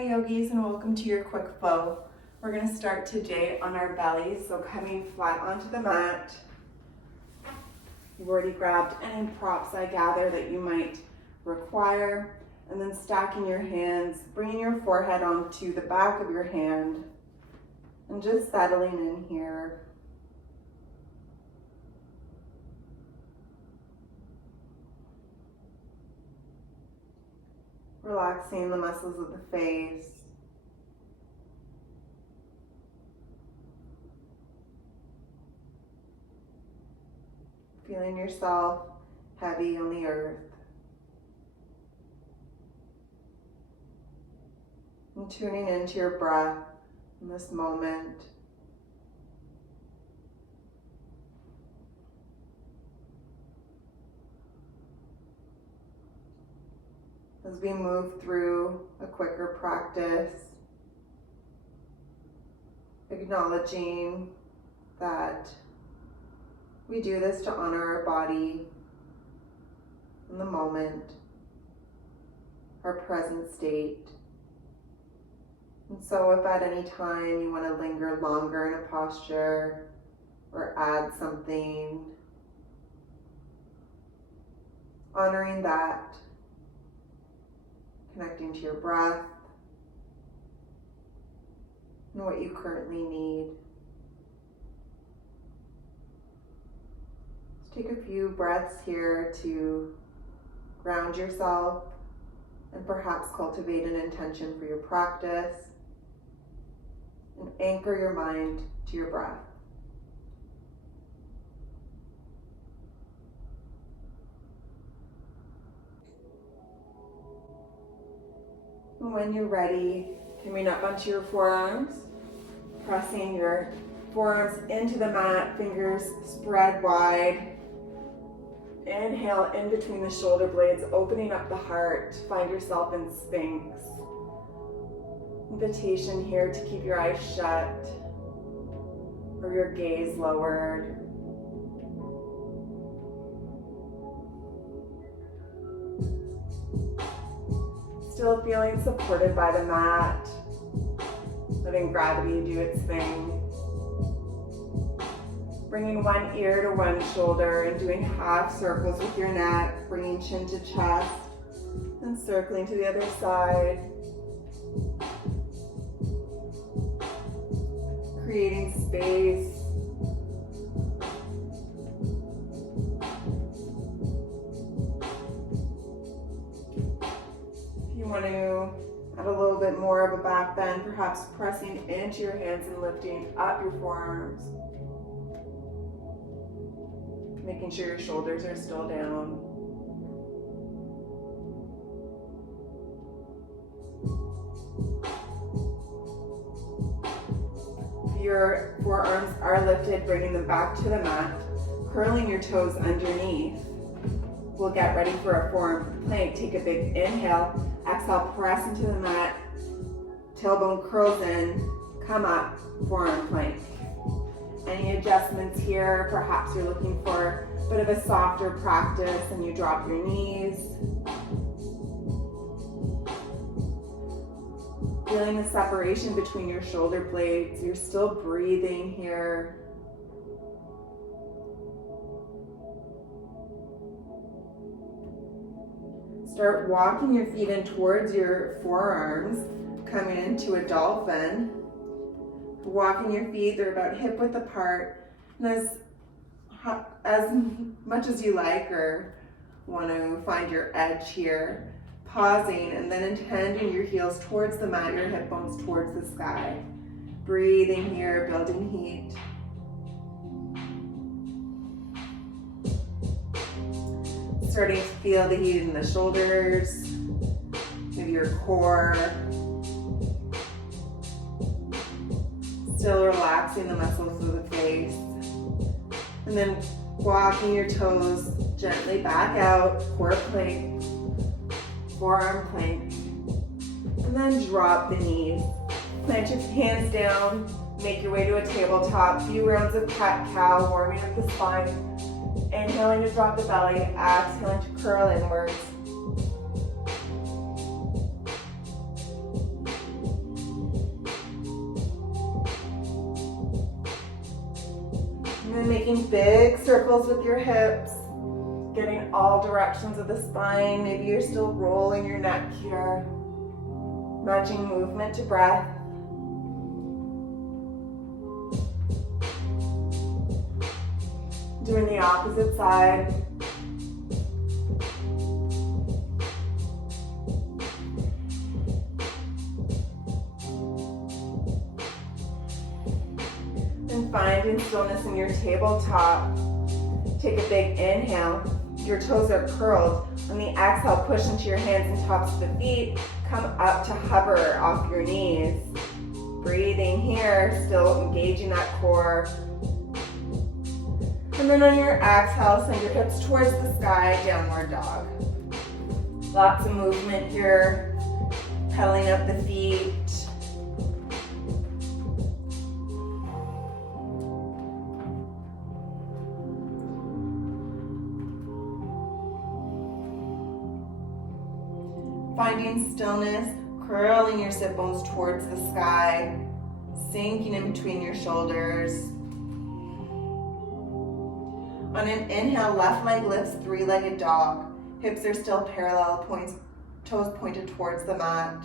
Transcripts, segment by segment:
Hi yogis, and welcome to your quick flow. We're going to start today on our bellies, so coming flat onto the mat. You've already grabbed any props I gather that you might require, and then stacking your hands, bringing your forehead onto the back of your hand, and just settling in here. Relaxing the muscles of the face. Feeling yourself heavy on the earth. And tuning into your breath in this moment. As we move through a quicker practice, acknowledging that we do this to honor our body in the moment, our present state. And so if at any time you want to linger longer in a posture or add something, honoring that, connecting to your breath and what you currently need. Just take a few breaths here to ground yourself and perhaps cultivate an intention for your practice and anchor your mind to your breath. And when you're ready, coming up onto your forearms, pressing your forearms into the mat, fingers spread wide. Inhale in between the shoulder blades, opening up the heart. Find yourself in Sphinx. Invitation here to keep your eyes shut or your gaze lowered. Still feeling supported by the mat, letting gravity do its thing. Bringing one ear to one shoulder and doing half circles with your neck, bringing chin to chest and circling to the other side. Creating space. Want to add a little bit more of a back bend, perhaps pressing into your hands and lifting up your forearms. Making sure your shoulders are still down. If your forearms are lifted, bringing them back to the mat, curling your toes underneath. We'll get ready for a forearm plank. Take a big inhale. Exhale, press into the mat, tailbone curls in, come up, forearm plank. Any adjustments here? Perhaps you're looking for a bit of a softer practice and you drop your knees. Feeling the separation between your shoulder blades. You're still breathing here. Start walking your feet in towards your forearms, coming into a dolphin. Walking your feet, they're about hip width apart. And as much as you like or want to find your edge here, pausing and then intending your heels towards the mat, your hip bones towards the sky. Breathing here, building heat. Starting to feel the heat in the shoulders, maybe your core. Still relaxing the muscles of the face. And then walking your toes gently back out, core plank, forearm plank. And then drop the knees. Plant your hands down, make your way to a tabletop. Few rounds of cat-cow, warming up the spine. Inhaling to drop the belly, exhaling to curl inwards. then making big circles with your hips, getting all directions of the spine. Maybe you're still rolling your neck here. Matching movement to breath. Doing the opposite side. And finding stillness in your tabletop. Take a big inhale. Your toes are curled. On the exhale, push into your hands and tops of the feet. Come up to hover off your knees. Breathing here, still engaging that core. And then on your exhale, send your hips towards the sky, downward dog. Lots of movement here, pedaling up the feet. Finding stillness, curling your sit bones towards the sky, sinking in between your shoulders. On an inhale, left leg lifts, three-legged dog. Hips are still parallel, toes pointed towards the mat.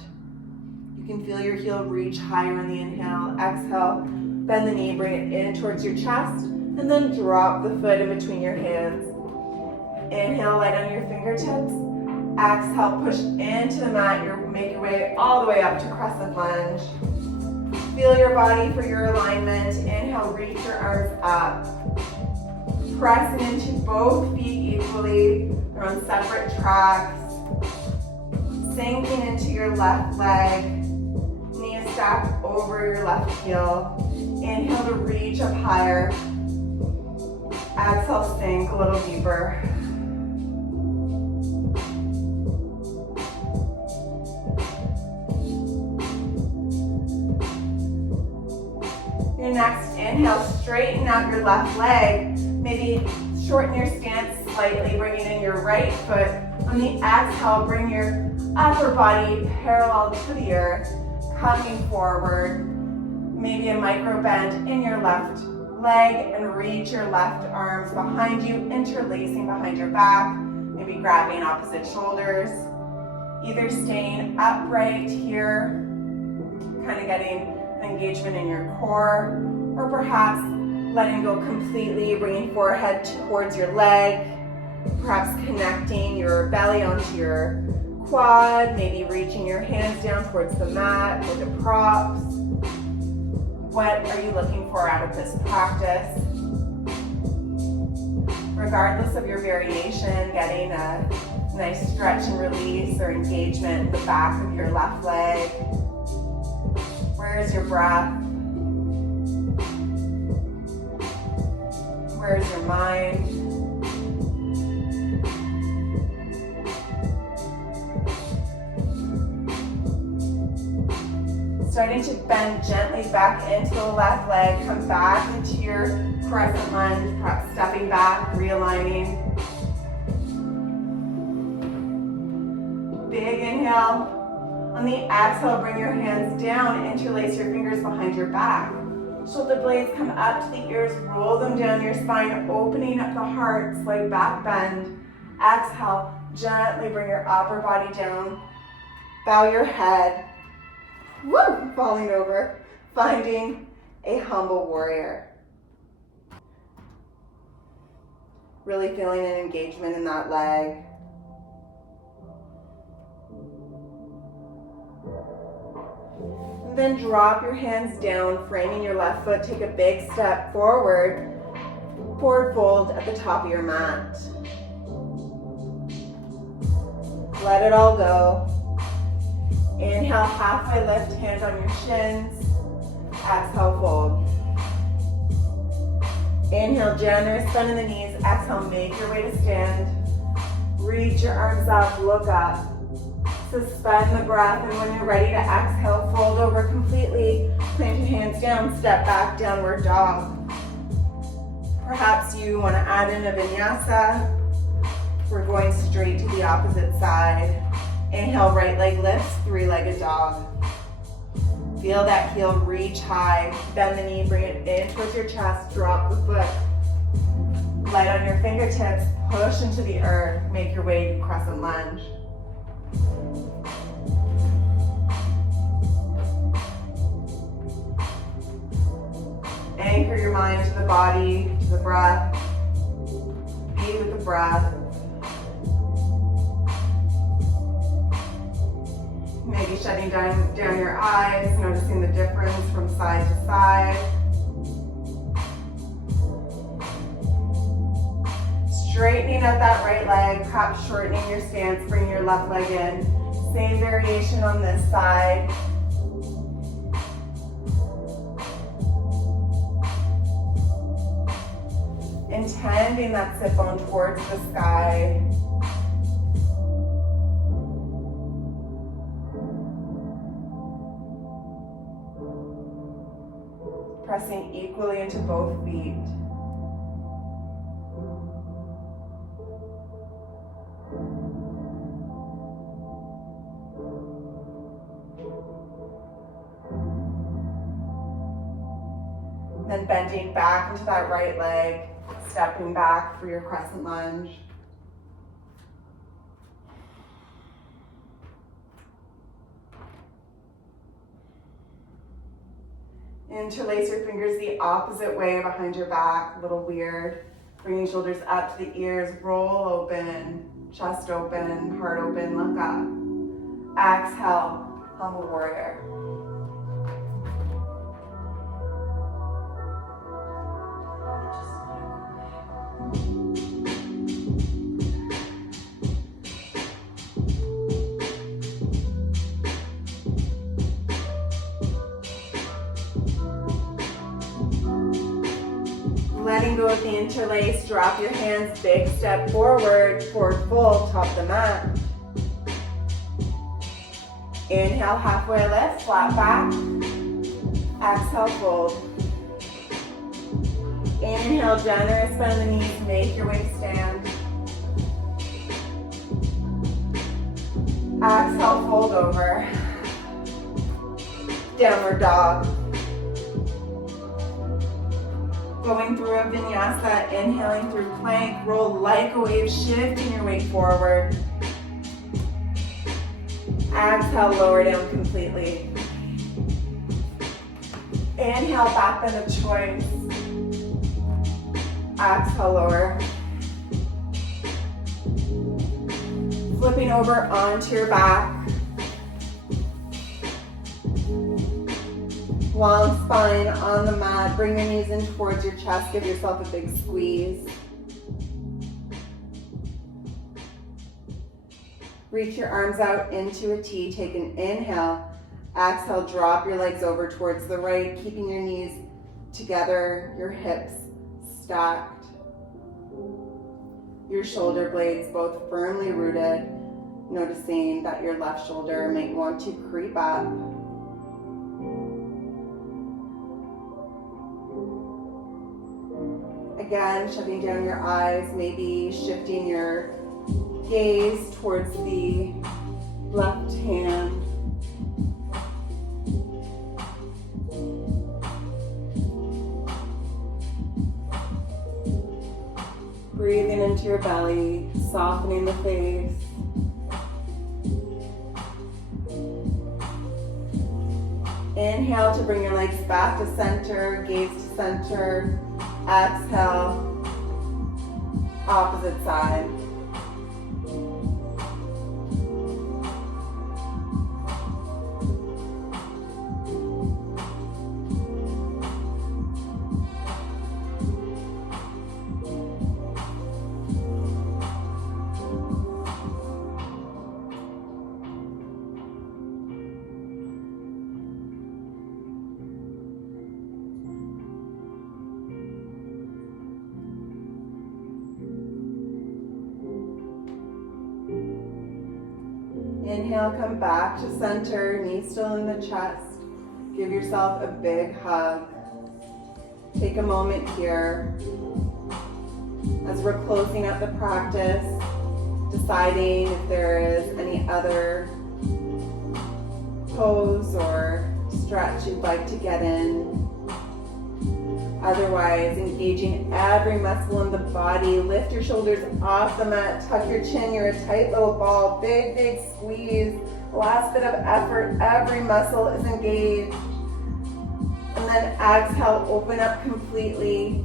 You can feel your heel reach higher on the inhale. Exhale, bend the knee, bring it in towards your chest, and then drop the foot in between your hands. Inhale, light on your fingertips. Exhale, push into the mat. Make your way all the way up to crescent lunge. Feel your body for your alignment. Inhale, reach your arms up. Pressing into both feet equally. They're on separate tracks. Sinking into your left leg. Knees stacked over your left heel. Inhale to reach up higher. Exhale, sink a little deeper. Your next inhale, straighten out your left leg. Maybe shorten your stance slightly, bringing in your right foot. On the exhale, bring your upper body parallel to the earth, coming forward. Maybe a micro bend in your left leg and reach your left arms behind you, interlacing behind your back. Maybe grabbing opposite shoulders. Either staying upright here, kind of getting engagement in your core, or perhaps letting go completely, bringing forehead towards your leg, perhaps connecting your belly onto your quad, maybe reaching your hands down towards the mat or the props. What are you looking for out of this practice? Regardless of your variation, getting a nice stretch and release or engagement in the back of your left leg. Where's your breath? Where's your mind? Starting to bend gently back into the left leg. Come back into your crescent lunge, perhaps stepping back, realigning. Big inhale. On the exhale, bring your hands down, interlace your fingers behind your back. Shoulder blades come up to the ears, roll them down your spine, opening up the heart, slight back bend. Exhale, gently bring your upper body down. Bow your head. Woo! Falling over, finding a humble warrior. Really feeling an engagement in that leg. Then drop your hands down, framing your left foot. Take a big step forward. Forward fold at the top of your mat. Let it all go. Inhale, halfway lift, hands on your shins. Exhale, fold. Inhale, generous bend in the knees. Exhale, make your way to stand. Reach your arms up, look up. Suspend the breath, and when you're ready to exhale, fold over completely. Plant your hands down, step back, downward dog. Perhaps you want to add in a vinyasa. We're going straight to the opposite side. Inhale, right leg lifts, three-legged dog. Feel that heel reach high. Bend the knee, bring it in towards your chest, drop the foot. Light on your fingertips, push into the earth, make your way to crescent lunge. Anchor your mind to the body, to the breath. Be with the breath. Maybe shutting down your eyes, noticing the difference from side to side. Straightening out that right leg, perhaps shortening your stance, bring your left leg in. Same variation on this side. Intending that sit bone towards the sky. Pressing equally into both feet. Then bending back into that right leg, stepping back for your crescent lunge. Interlace your fingers the opposite way behind your back, a little weird. Bringing shoulders up to the ears, roll open, chest open, heart open, look up. Exhale, humble warrior. Letting go of the interlace, drop your hands, big step forward, forward fold, top the mat. Inhale, halfway lift, flat back. Exhale, fold. Inhale, generous bend in the knees, make your way to stand. Exhale, fold over. Downward dog. Going through a vinyasa, inhaling through plank, roll like a wave, shifting your weight forward. Exhale, lower down completely. Inhale, back bend of choice. Exhale, lower. Flipping over onto your back. Long spine on the mat. Bring your knees in towards your chest. Give yourself a big squeeze. Reach your arms out into a T. Take an inhale. Exhale, drop your legs over towards the right, keeping your knees together, your hips stacked. Your shoulder blades both firmly rooted. Noticing that your left shoulder might want to creep up. Again, shutting down your eyes, maybe shifting your gaze towards the left hand. Breathing into your belly, softening the face. Inhale to bring your legs back to center, gaze to center. Exhale, opposite side. Inhale, come back to center, knees still in the chest. Give yourself a big hug. Take a moment here as we're closing out the practice, deciding if there is any other pose or stretch you'd like to get in. Otherwise, engaging every muscle in the body. Lift your shoulders off the mat, tuck your chin, you're a tight little ball. Big, big squeeze. Last bit of effort, every muscle is engaged. And then exhale, open up completely.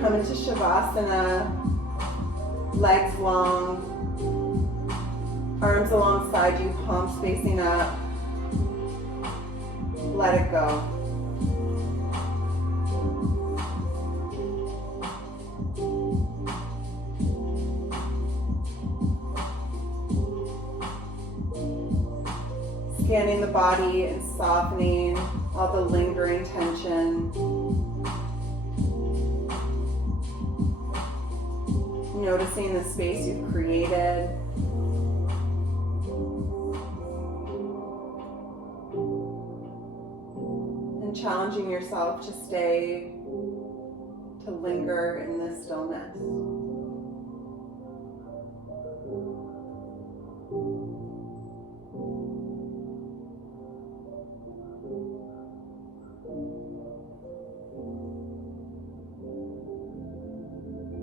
Come into Shavasana. Legs long. Arms alongside you, palms facing up. Let it go. Scanning the body and softening all the lingering tension. Noticing the space you've created. And challenging yourself to stay, to linger in this stillness.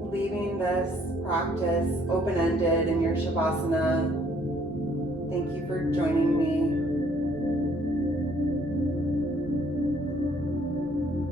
Leaving this practice open-ended in your Shavasana. Thank you for joining me.